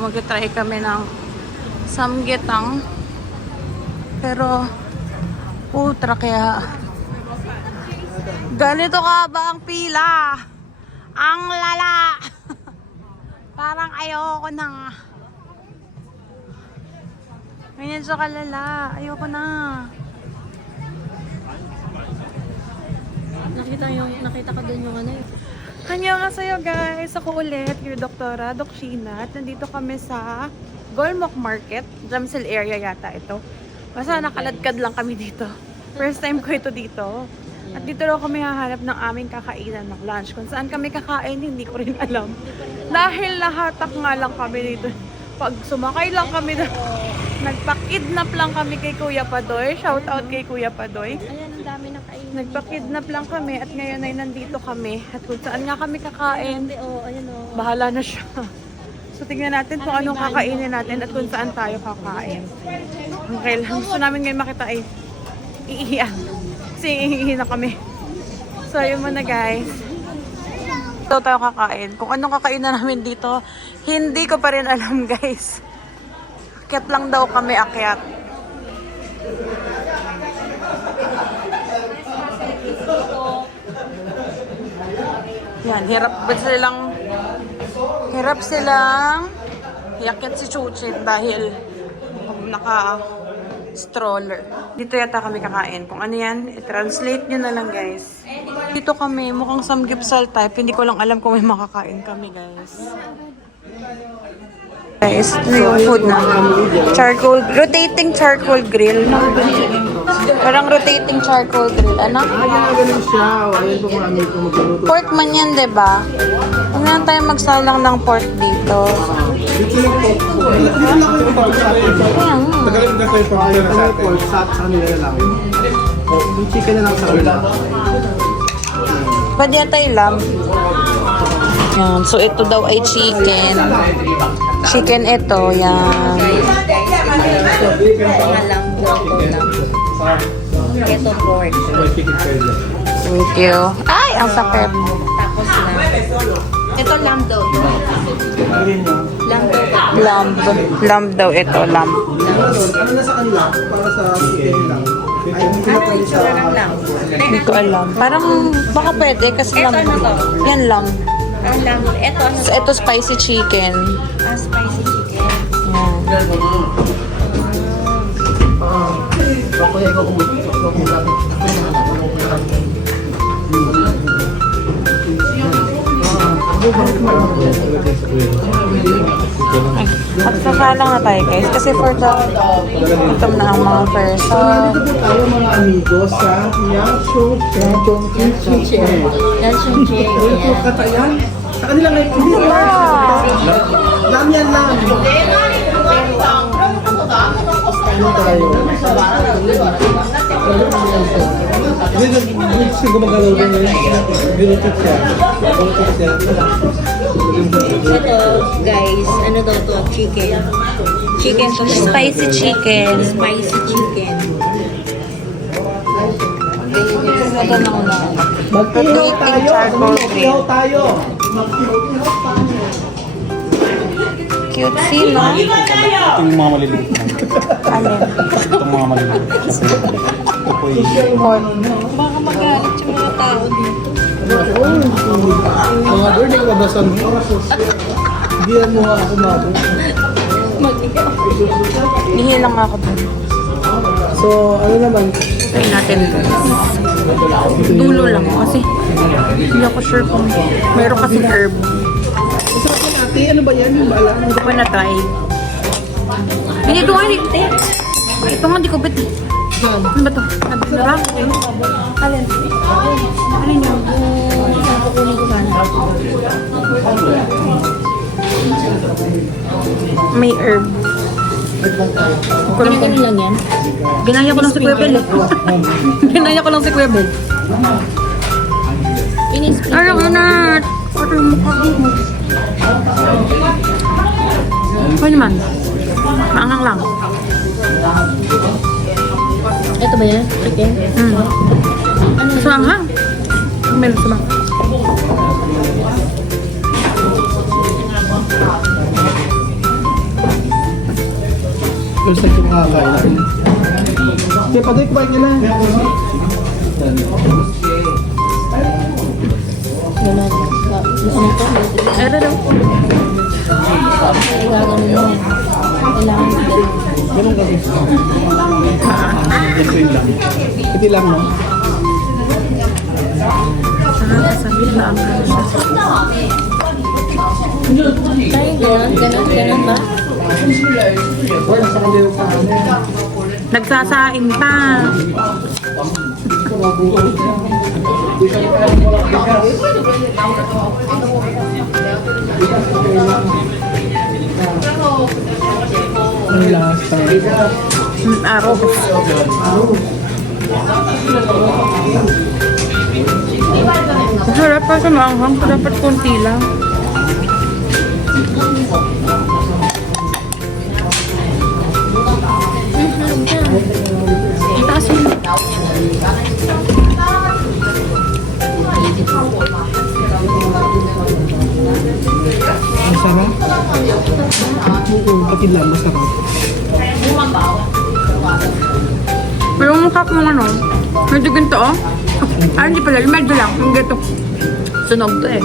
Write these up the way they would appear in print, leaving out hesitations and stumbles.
mag-try kami ng samgyetang. Pero, putra kaya. Ganito ka ba ang pila? Ang lala! Parang ayoko na. Ganyan siya kalala. Ayoko na. Nakita ko din yung ano eh. Annyeonghaseyo guys! Ako ulit, your doktora, Doc Sheena. At nandito kami sa Golmok Market. Jamsil area yata ito. Basta nakaladkad lang kami dito. First time ko ito dito. At dito lang kami hahanap ng aming kakainan ng lunch. Kung saan kami kakain, hindi ko rin alam. Dahil nahatak nga lang kami dito. Pag sumakay lang kami na, nagpa-kidnap lang kami kay Kuya Padoy. Shout out kay Kuya Padoy. Ayan, ang dami na kainin. Nagpa-kidnap lang kami at ngayon ay nandito kami. At kung saan nga kami kakain, Ayan o. bahala na siya. So tingnan natin kung anong kakainin natin at kung saan tayo kakain. Okay lang. Gusto namin ngayon makita ay iihiyan. Kasi iihi na kami. So yun muna guys. Ito tayo kakain. Kung anong kakainan namin dito, hindi ko pa rin alam guys. Akyat lang daw kami, akyat. Yan, hirap silang iakyat si Chuchin dahil naka-stroller. Dito yata kami kakain. Kung ano yan, i-translate nyo na lang guys. Dito kami, mukhang samgyeopsal type. Hindi ko lang alam kung may makakain kami guys. Guys, ito yung food na. Rotating charcoal grill. Parang rotating charcoal grill. Ano? Ganun siya. Ayun po marami po magluto. Pork man yan, diba? Huwag na tayo magsalang ng pork dito. Dito yung pork po. Dito lang kayo pork sa atin. Tagalin na kayo pork sa atin. Pork sa kanila lang. Yung chicken na lang sa kanila. Pwede yata yung lamb. Yan. So, ito daw ay chicken. Chicken ito. Yan. Ito pork. Thank you. Ay, ang sakit. Tapos na. Ito lamb daw. Lamb daw. Lamb. Lamb daw ito. Lamb. Ano na sa kanila? Para sa chicken lang. Ano yung tsura ng lamb? Hindi ko alam. Parang baka pwede kasi lamb. ano to? Yan lamb. Ang lamb. Ito ano? So, ito spicy chicken. Spicy chicken. Yan. At sasalang na tayo guys. Kasi for the itom na ang mga person. Dito po tayo mga amigos sa Yakshu Chongqing Chicken. That's yung chicken. Ito katayan. Sa kanila ngayon. Hindi lam yan lang. Ano tayo? Hindi kasi gumagalaw din yun. Binutot siya. Ito, guys, ano daw to? Chicken. Chicken to. Spicy chicken. Spicy chicken. Ito na una. Mag-ihaw tayo. Mag-ihaw tayo. Cutesy, no? Ito yung mga maliliit na. Alin? Itong mga maliliit. Ito po yung Pork. Baka magalit yung mga tao dito. Mga doon, hindi ka babasan mo. Hindi yan mo ako mabo. Lihi lang ako dun. So, ano naman? Try natin dun. Dulo lang kasi hindi ako sure kung meron kasing herb. Isa ko natin, ano ba yan? Yung bala? Hindi ko pa na-try. Hindi ito nga ito nga, di ko bet. Ano ba ito? Nabila? Alin? Alin yun? Kukunin ko sana. May herb. Ganyan lang yan. Ginaya ko lang si Kuya Bel eh. Ginaya ko lang si Kuya Bel. In-split. Ano ka na? Ano yung mukha mo? Pwede naman. Maangang lang. Ito ba yan? Chicken? Ano? Sumanghang. Meron sumang. First time ko makakain. Kaya pati, kumain ka na. Ganun. Gusto mo to? Ano daw? Gagawin mo. Kailangan mo ganun. Ganun ka gusto. Ito lang, no? Nakakasamil ba ang Tayo ganun ba? nagsasaing pa. Ang lasa. Araw. Sarap pa sa maanghang. Dapat konti lang. Ang taas yun. Masarap? Oo, pati lang, masarap. Pero yung mukha kong ano, medyo ganito oh. Ah, hindi pala, medyo lang. Yung ganito. Sunog to eh.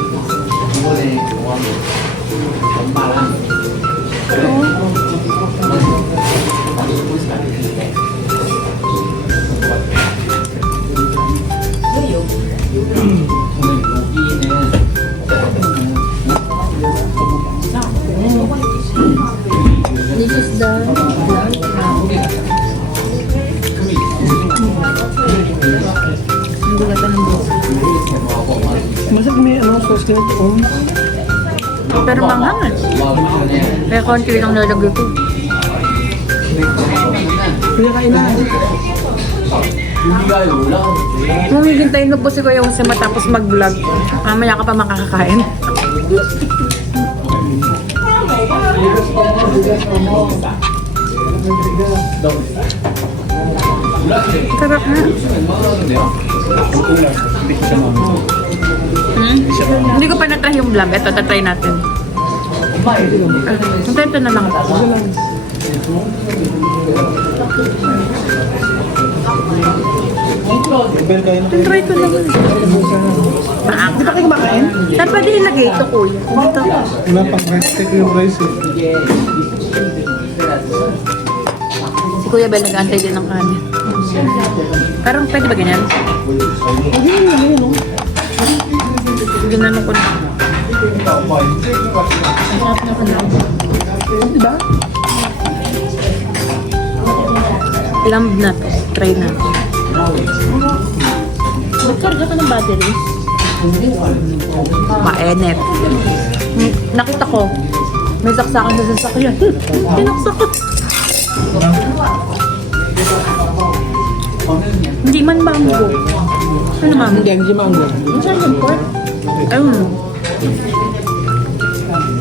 This is the Ang gulatan ng buhok. Masarap may ano, sauce ganito. Oh. Pero manghang eh. Kaya konti lang lalagay ko. Kaya kain na. Kung hihintayin mo po si Kuya Jose matapos mag-vlog, mamaya ka pa makakakain. Sarap na. Hindi ko pa na-try yung vlog. Ito, tatry natin. Ito na lang. Ben, kain na. Try ko lang. Di ba kayo kumakain? Saan pwede ilagay ito, Kuya? Dito. Wala pang rice. Take yung rice eh. Si Kuya Bel nag-aantay din ng kanin. Parang pwede ba ganyan? Ginanong ko na. masarap na kanal. Di ba? Lamb na to. Try natin. Magkarga ka ng battery? Mainit. Nakita ko. May saksakan sa sasakyan. Tinaksak ko. Hindi man mango. Ano mango? Hindi mango. Ang sarap ng pork. Ayun.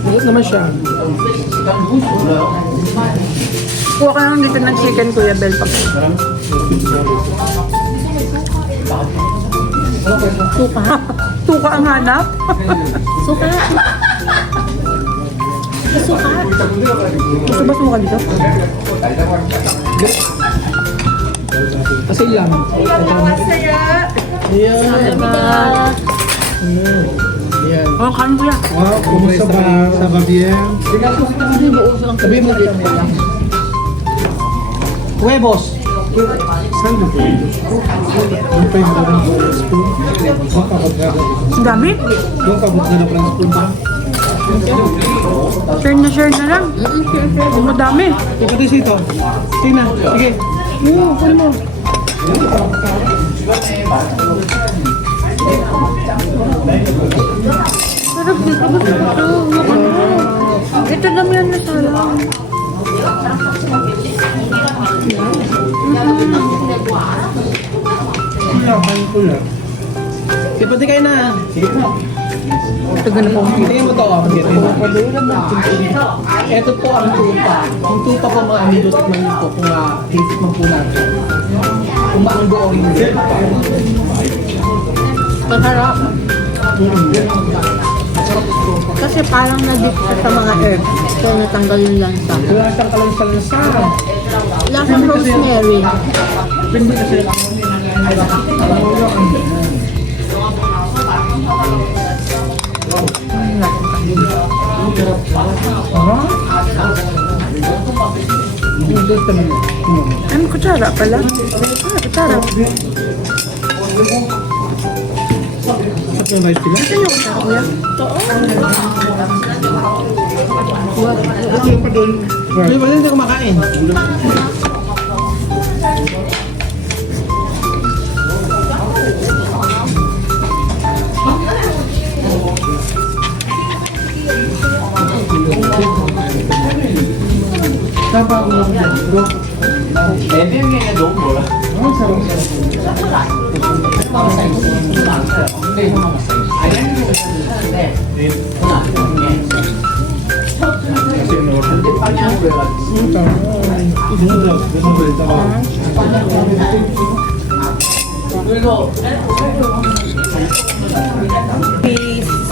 Mayroon naman siya. Kuha ka lang dito ng chicken, Kuya Bel. Suka. Tuka ang hanap. Suka. Suka. Gusto ba suka dito? Kasi lang. Ayan. Ayan. Oh, kanin Kuya. Wow, kumusta ba sa Bavier? Sabihin mo dito. Huevos! Saan mo po? Doon pa yung parang spoon. Doon ka magdala. Ang dami. Doon ka magdala parang spoon ba? Share na lang. Ang madami. Ipati sito. Tina, sige. Oo, kunin mo. Sarap dito. Gusto ko ito. Ito lang yan na salang. Kain ko lang. Ipati kayo na. Ito ganun po. Tingnan mo to. Ito po ang tupa. Yung tupa po mga amigos at manin po kung basic man po natin. Kung maanggo o hindi. Masarap. Kasi parang na-dip ka sa mga herbs. So natanggal yung lansa. Wala siyang kalansa-lansa. Lasang rosemary. Hindi kasi. Ano, kutsara pala? Ah, kutsara. At yung rice sila? Ano yung kutsara, kuya? Ano pa doon? Hindi ba hindi kumakain? Sapa ako lang dyan, bro. Ang sarap. Kasi in-order.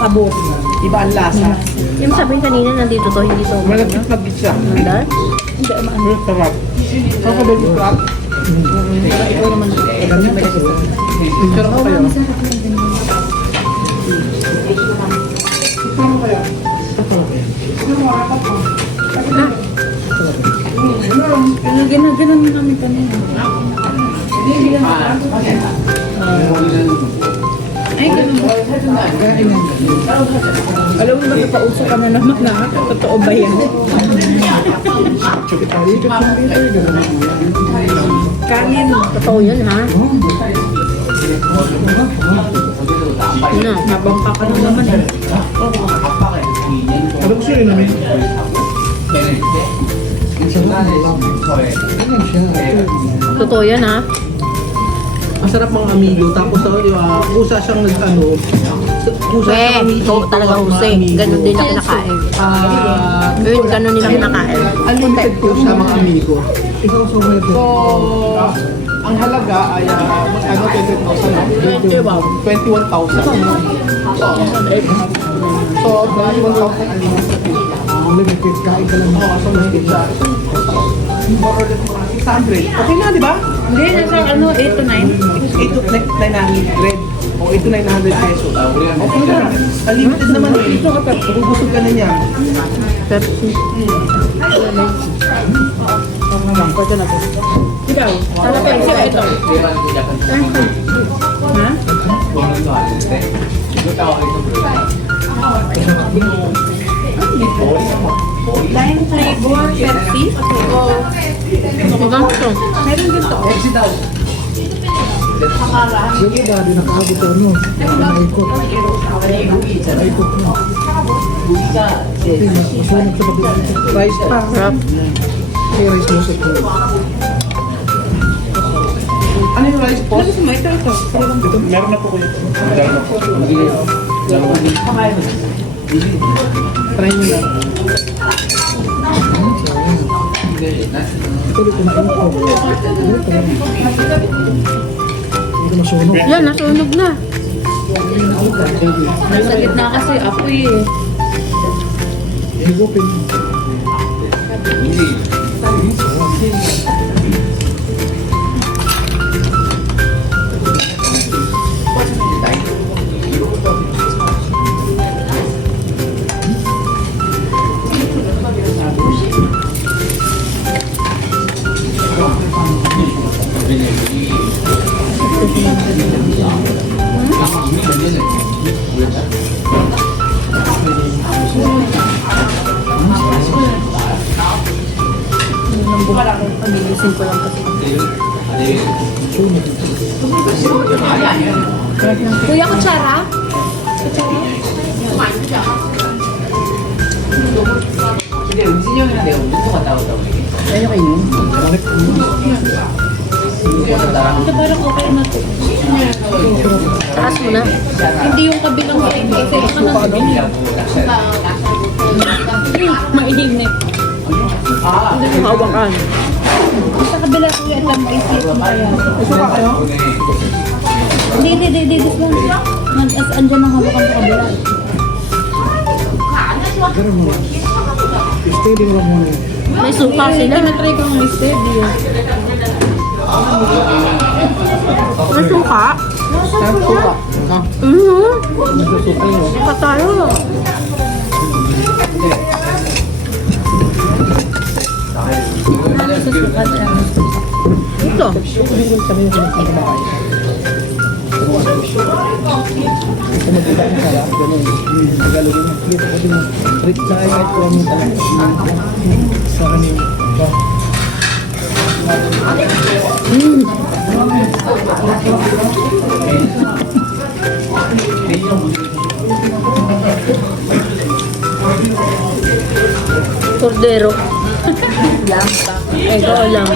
Sabot. Iba ang lasa. Yung sabi kanina nandito to, hindi to. Malapit na pizza. Nandar? Ang sarap. Kakabal yung crab. Ikaw naman. Sarap ko kayo. Ganun na kami kanina. Ay, ganun. Alam mo ba napauso ka na naman na? Totoo ba yan? Kanin. Totoo yun, ha? Yun na. Nabangka ka na naman eh. Ano gusto rin namin? Totoo yan, ha? Masarap mga amigo. Tapos usa siyang nag-ano. Usa siyang Ito talaga husay. Ganun din ang kinakain. Yun, ganun din ang kinakain. Unlimited po siya mga amigo. So, ang halaga ay ano, 20,000. 21,000. So, 21,000 unlimited. Kain ka lang. Oo, so limited siya. More or less 600. Okay na, di ba? Hindi, nasa ano, 8 to 9. 8 to 900 o 8 to 900 pesos. Okay na. Unlimited naman eh. Ito ka pa, bubusog ka na niya. Pepsi. Ikaw, ano pa yung ito? Ha? Lime flavor Pepsi? Hanggang ito. Meron din to. Yung iba, di nakaabot sa ano. Naikot. Naikot na. Masunod sa pagkakas. Rice pa. Sarap. May rice mo sa ito. Ano yung rice po? Gusto mo ito? Meron na po ko ito. Try nyo lang. Yan, nasunog na. Nasa gitna kasi apoy eh. Higupin. Pag-iisin ko lang kasi. Kuya, kutsara? Ito parang okay na to. Taas mo na. Hindi yung kabilang side kasi ito na mainit. Hindi mo hawakan. Sa kabila kuya, ito may isip mo kaya. Gusto ba kayo? Hindi, this one. Andyan ang hawakan sa kabila. Steady mo muna. May suka sila. Try kang may steady. May suka. Suka. Ah, nagsusuka yun. Suka tayo. Ito. Hindi ko sabihin kung ano kumakain. Ito mag-iba ang sarap. Ganun. Tagalogin mo. Hindi ko din rich na kayo kahit kung ano talaga. Sa kanin. Cordero. Ito lang.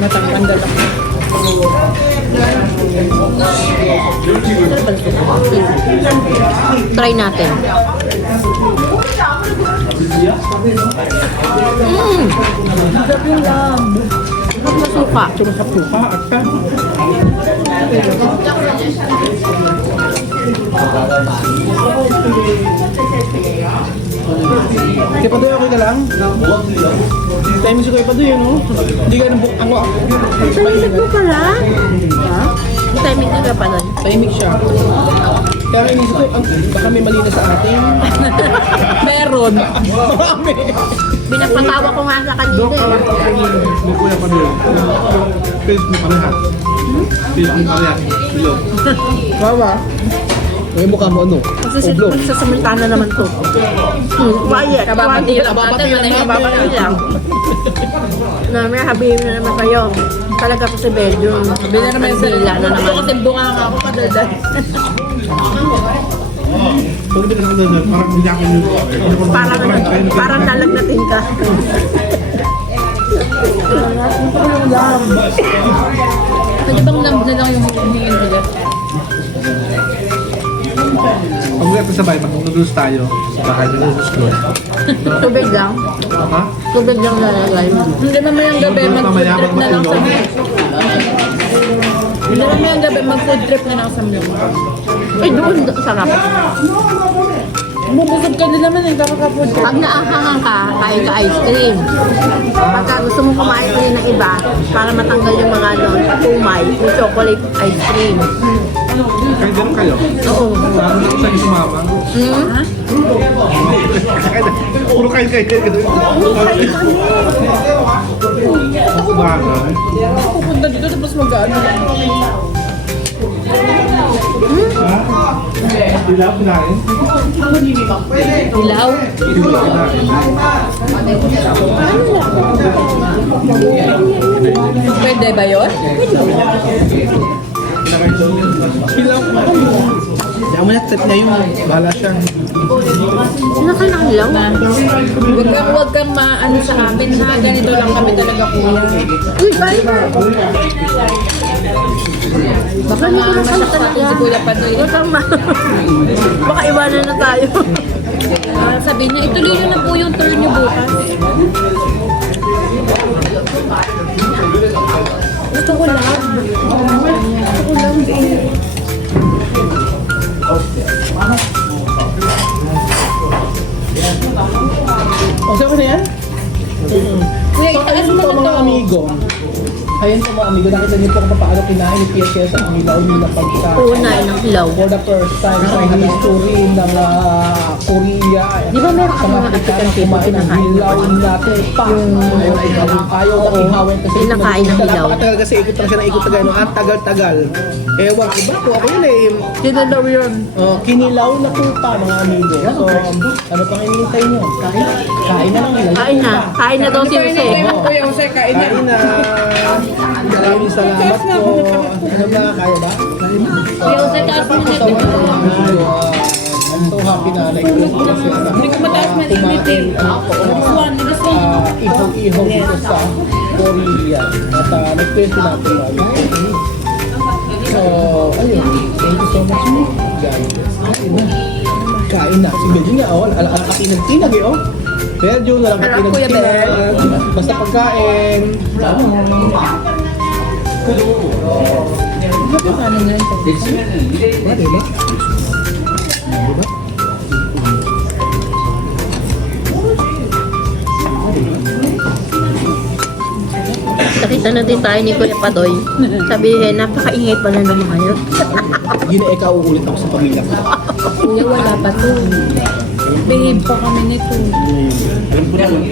Matangkandal ako. Try natin. Sarap na suka. Cuma sa pupa at ka. Kaya pa doon, okay ka lang? Timing ko kayo pa doon, no? Hindi ka nabuk ako. Tahimik mo pala? Ha? Tahimik ka pala. Timing siya. Kaya nga inisip ko, baka may mali na sa atin. Meron. Marami. Binapatawa ko nga sa kanina eh. Bukuya pa doon. Face mo pala ha. Face mo pala. Hello. Mama. May mukha mo ano? Magsasamantana naman to. Quiet. Kababati lang Kababati natin. lang. Kababati lang. Na may habihin na naman kayo. Talaga ko si Belgium. Sabi na naman sa Manila na Ako naman. kasi bunga nga ako kadaldal. Huwag din ako doon. Parang hindi ako yung... Parang lalagnatin ka. Pwede bang lamb na lang yung hingin ulit? Pag uwi sa bahay, mag-noodles tayo. Sa bahay, noodles ko. Tubig lang. Ha? Tubig lang lalagay. Hindi mamayang gabi, mag-food trip na lang sa Hindi mamayang gabi, mag-food trip na lang sa Eh, doon sarap. Bubusog ka din naman eh, kakaka-food trip. Pag naahangan ka, kain ka ice cream. Pagka gusto mo kumain rin ng iba, para matanggal yung mga tumay, yung chocolate ice cream. Kahit ganun kayo. Oo. Ano na sa isang mama? Puro kain. Ako ba? Pupunta dito tapos mag-ano lang. Dilaw, kinain? Dilaw. Pwede ba yun? Dilaw. Diyan mo na, set niya yung bahala siya. Sinakal ng dilaw? Huwag kang maano sa amin ha. Ganito lang kami talaga kuya. Uy, balik ka. Baka masakit natin si Kuya Padoy. Baka iwanan na tayo. Sabihin niya, ituloy niyo na po yung tour niyo bukas. Gusto ko lang. O, saan ko na yan? Kuya, itaas mo Ito na mga to. amigo. Ayun po mga amigo, nakita niyo po kung paano kinain ni PSS ang ilaw nila pagka Unay ng ilaw. for the first time sa history ng Korea. Di ba meron sa kang mga African African kumain ng kinakain? ilaw natin pa. Ayaw na ihawan kasi Kinakain ng ilaw. Napakatagal kasi ikot lang siya ng ikot tagal. At tagal-tagal. Ewan ko ba po ako yun eh. Sino daw yun? Kinilaw na tupa mga amigo. So, ano pang hinihintay nyo? Kain na lang. Kain na. Kain na daw si Jose. Kuya Jose, kain na. Kain na. Maraming salamat po. Ano ba? Kaya ba? Kuya Jose, taas mo na ito. I'm so happy na nag-experience kasi Hindi ko mataas man imitin. Next one, next one. ihaw-ihaw dito sa Korea. At nag-experience natin namin. So, ayun. Thank you so much mo. Guys, kain na. Si Belgium nga, oh. Alakatinag-tinag eh, oh. Medyo na lang Pero kayo Kuya Bel. basta pagkain. Ano nga ito? Diba? Diba? Nakita na din tayo ni Kuya Padoy. Sabihin, napakaingay pala ng mga yun. Yun ay kauulit ako sa pamilya ko. Kuya, wala pa to. Behave pa kami nito. Alam ko naman.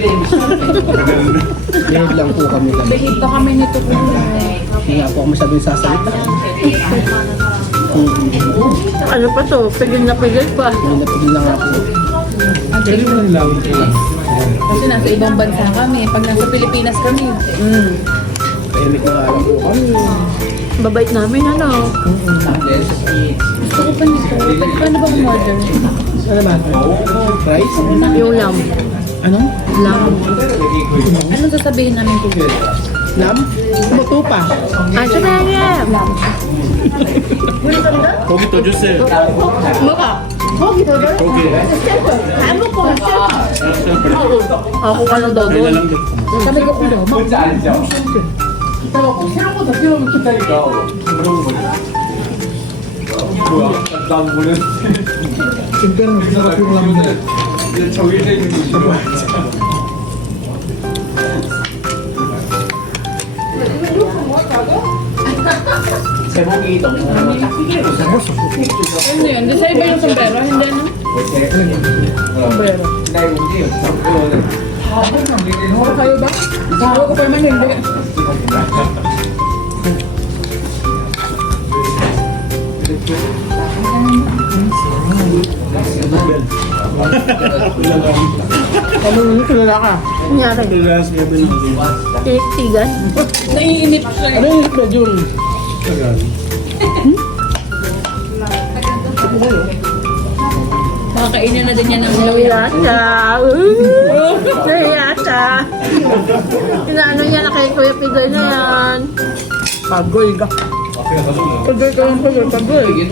Behave lang po kami kami. Behave pa kami nito. Hindi nga po ako masyadong sasalita. Ano pa to? Pigil na pigil pa. Hindi na pagin lang ako. Pwede mo lang. Kasi nasa ibang bansa kami. Pag nasa Pilipinas kami, Tahimik na nga lang po kami. Babait namin, ano? gusto ko pa nito. Paano ba umorder? Ano ba? Rice? Yung lamb. Ano? Lamb. Anong sasabihin namin kung Lam? Tumuto pa. Ah, siya lamb. 고기 더 주세요. 고기. Ako ano daw doon? Sabi ko ulo. Simpero, masarap yung lam na. ano yun? Di sa iba yung sombrero? Hindi ano? Sombrero. Kayo ba? Ako ko pa naman hindi. Ano yun? Kilala ka? Nangyari. Tiniktigan. Naiinip siya. Ano yung medyo? Makakainin na din yan ng ilaw yan. Yata. Yata. Inaano niya na kay Kuya Pidoy na yan. Pagoy ka. Pagoy ka lang, pagoy, pagoy.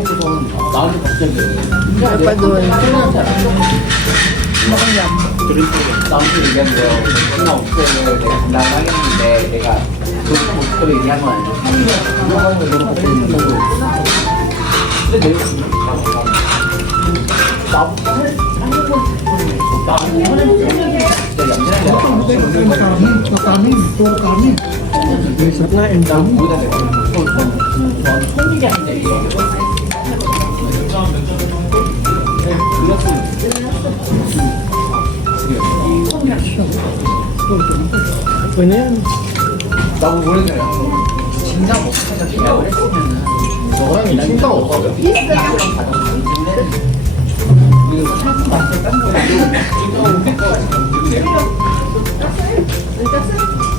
Pagoy. Makamin. Puro kami. Sarap nga, and dami. Okay na yan.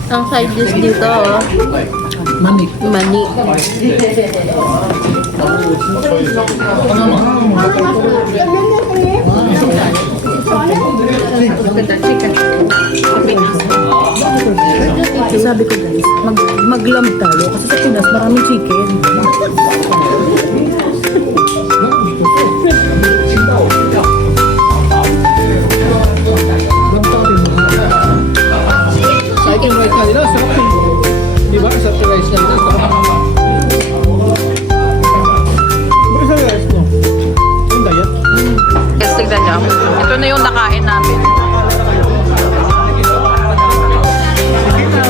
Ang side dish dito, oh. Manik. Mani. Sabi ko guys, mag-lamb tayo kasi sa Pinas maraming chicken. Kahit yung rice na nila, sarap yun. Di ba? Sarap yung rice na nila. Sarap. Bakit sa rice mo? Yung diet? Yes, tignan niyo. Ito na yung nakain namin.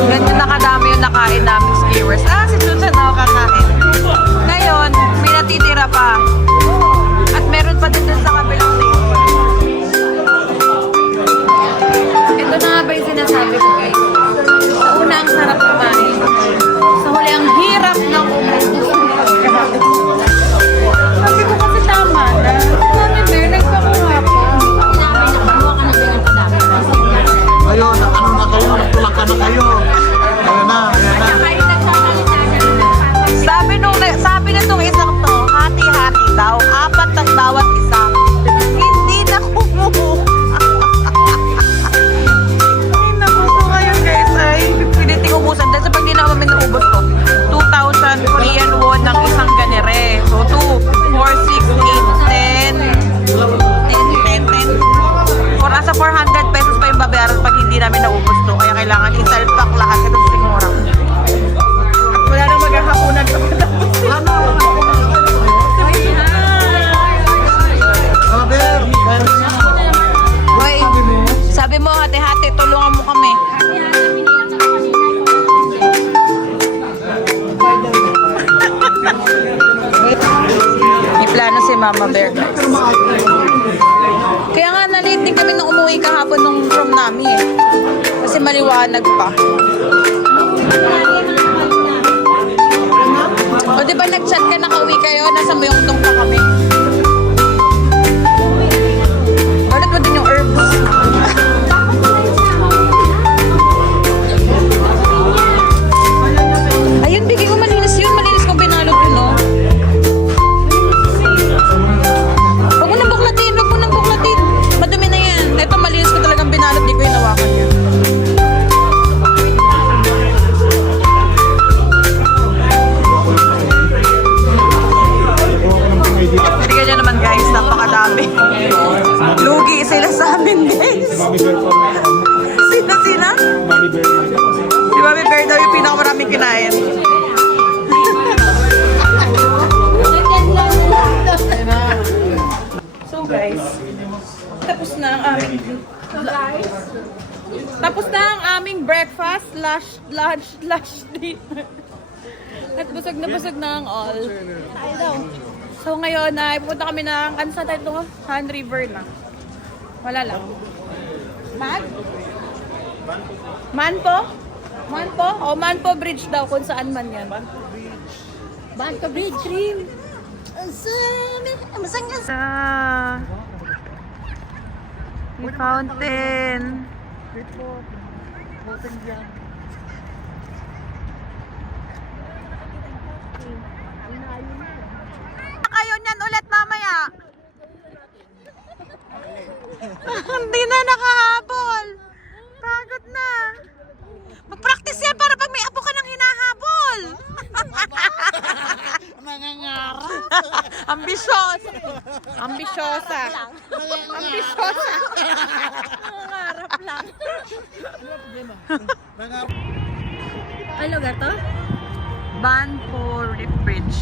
Ganyan nakadami yung nakain namin skiers. Ah, si Susan ako kakain. Ngayon, may natitira pa. At meron pa din dun sa kabilang table. Ito na nga ba yung sinasabi ko guys? Sa una ang sarap kumain. Sa huli ang hirap ng ubus. Sabi ko kasi tama na. Sabi din, nagpakuha po. Ayun, ano na kayo? Tulak ka na kayo. Ayan na, ayan na. Sabi nitong isang to, hati-hati daw, 4 ng bawat isa. Hindi na kumuha. Ay, nakuso ngayon guys. Ay, piniting ubusan. Dahil sa pag di na kami naubos to, 2,000 Korean won ng isang ganere. So, 2, 4, 6, 8, 10. 10. For asa 400 pesos pa yung namin babayaran pag hindi namin naubos to. Kaya kailangan i-self-pack lahat ito sa Sigmura. Wala nang maghahapunan pa. Aber, Hoy, sabi mo, hati-hati, tulungan mo kami. May plano si Mama Bear, guys. Kaya nga, na-late din kami nung umuwi kahapon nung from namin eh. Kasi maliwanag pa. O di ba nag-chat ka, nakauwi kayo? Nasa Muyongdong pa kami. Order mo din yung herbs. Ayun, bigay ko malinis yun. Malinis kong binalot yun, no? Huwag mo nang buklatin. Huwag mo nang buklatin. Madumi na yan. Ito, malinis ko talagang binalot. Di ko hinawakan yan. Hindi ka naman, guys. Napakadami. Lugi sila sa amin, guys. Sina? Si Mami Bear daw yung pinakamaraming kinain. So guys, tapos na ang aming breakfast, lunch, dinner. At busog na ang all. So ngayon na pupunta kami ng ano sa tayo ito? Han River na. Wala lang. Manpo? O Manpo Bridge daw kung saan man yan. Manpo Bridge. Dream. May fountain. Kayo niyan ulit mamaya. Hindi na nakahabol. Pagod na. Mag-practice yan para pag may apo ka nang hinahabol. nangangarap. Ambisyosa. Ambisyosa. Ambisyosa. Nangangarap lang. Ano lugar to? Banpo Reef Bridge.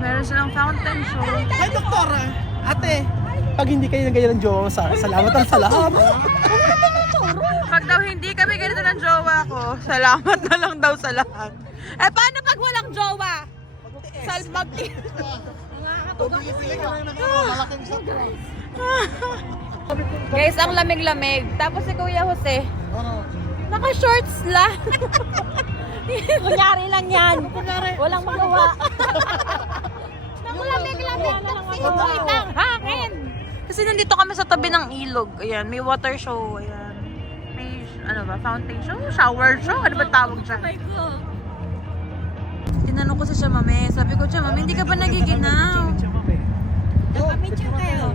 Meron silang fountain show. Ay, doktora! Ate, pag hindi kayo ng ganyan ng jowa, salamat ang salamat. Pag daw hindi kami ganito ng jowa ko, salamat na lang daw sa lahat. Eh, paano pag walang jowa? Salbag. Bumili ka lang ng malaking surprise. Guys, ang lamig-lamig. Tapos si Kuya Jose, Ano? naka-shorts lang. Kunyari lang yan. Walang magawa. Ang lamig-lamig kasi ito ang hangin. Kasi nandito kami sa tabi ng ilog. Ayan, may water show. Ayan. May, ano ba, fountain show? Shower show? Ano ba tawag dyan? Tinanong ko siya, Mami. Sabi ko, Mami, hindi ka ba nagiginaw? Picture kayo.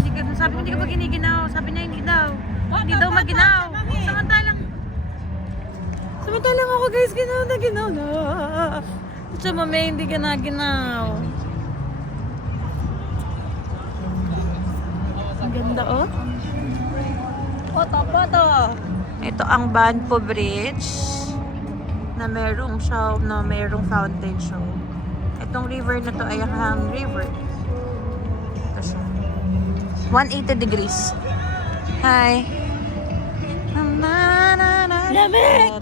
Hindi ka, sabi ko, hindi ka ba giniginaw? Sabi niya, hindi daw. Hindi daw maginaw. Samantalang ako, guys, ginaw na. Siya, Mami, hindi ka naginaw. Ang ganda, oh. Poto. Ito ang Banpo Bridge na merong show, na merong fountain show. Itong river na to ay Han River. Ito siya. 180 degrees. Hi. Lamig!